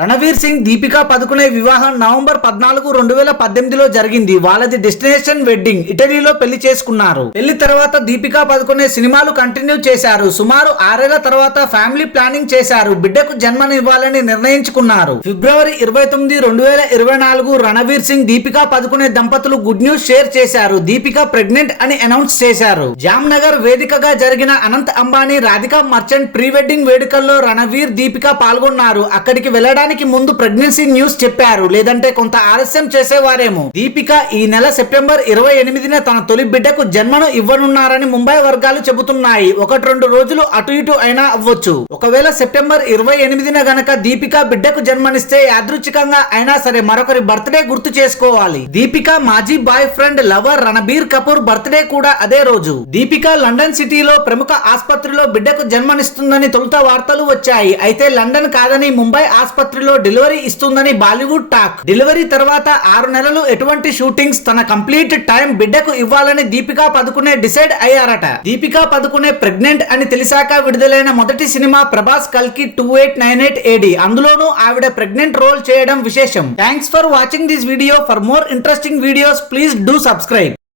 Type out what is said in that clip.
రణవీర్ సింగ్ దీపికా పదుకునే వివాహం నవంబర్ 14, 2018లో జరిగింది. వాళ్ళది డెస్టినేషన్ వెడ్డింగ్. ఇటలీలో పెళ్లి చేసుకున్నారు. పెళ్లి తర్వాత దీపికా పదుకునే సినిమాలు కంటిన్యూ చేశారు. సుమారు 6 ఏళ్ల తర్వాత ఫ్యామిలీ ప్లానింగ్ చేశారు. బిడ్డకు జన్మనివ్వాలని నిర్ణయించుకున్నారు. ఫిబ్రవరి 29, 2024 రణవీర్ సింగ్ దీపికా పదుకునే దంపతులు గుడ్ న్యూస్ షేర్ చేశారు. దీపికా ప్రెగ్నెంట్ అని అనౌన్స్ చేశారు. జామ్నగర్ వేదికగా జరిగిన Anant Ambani Radhika merchant pre wedding వేడుకల్లో రణవీర్ దీపికా పాల్గొన్నారు. అక్కడికి వెళ్ళడానికి ముందు ప్రెగ్నెన్సీ న్యూస్ చెప్పారు, లేదంటే కొంత ఆలస్యం చేసేవారేమో. దీపిక ఈ నెల సెప్టెంబర్ 28న తన తొలి బిడ్డకు జన్మను ఇవ్వనున్నారని ముంబై వర్గాలు చెబుతున్నాయి. 1-2 రోజులు అటు ఇటు అయినా అవ్వచ్చు. ఒకవేళ సెప్టెంబర్ 28న గనక దీపిక బిడ్డకు జన్మనిస్తే యాదృచ్ఛికంగా అయినా సరే మరొకరి బర్త్డే గుర్తు చేసుకోవాలి. దీపిక మాజీ boy friend lover Ranbir Kapoor birthday కూడా అదే రోజు. దీపిక లండన్ సిటీలో ప్రముఖ ఆసుపత్రిలో బిడ్డకు జన్మనిస్తుందని తొలుత వార్తలు వచ్చాయి. అయితే లండన్ కాదని ముంబై ఆసుపత్రిలో డెలివరీ ఇస్తుందని బాలీవుడ్ టాక్. డెలివరీ తర్వాత 6 నెలలు ఎటువంటి షూటింగ్స్, తన కంప్లీట్ టైం బిడ్డకు ఇవ్వాలని దీపికా పదుకునే డిసైడ్ అయ్యారట. దీపికా పదుకునే ప్రెగ్నెంట్ అని తెలిసాక విడుదలైన మొదటి సినిమా ప్రభాస్ కల్కి 2898 AD. అందులోనూ ఆవిడ ప్రెగ్నెంట్ రోల్ చేయడం విశేషం. Thanks for watching this video. For more interesting videos please do subscribe.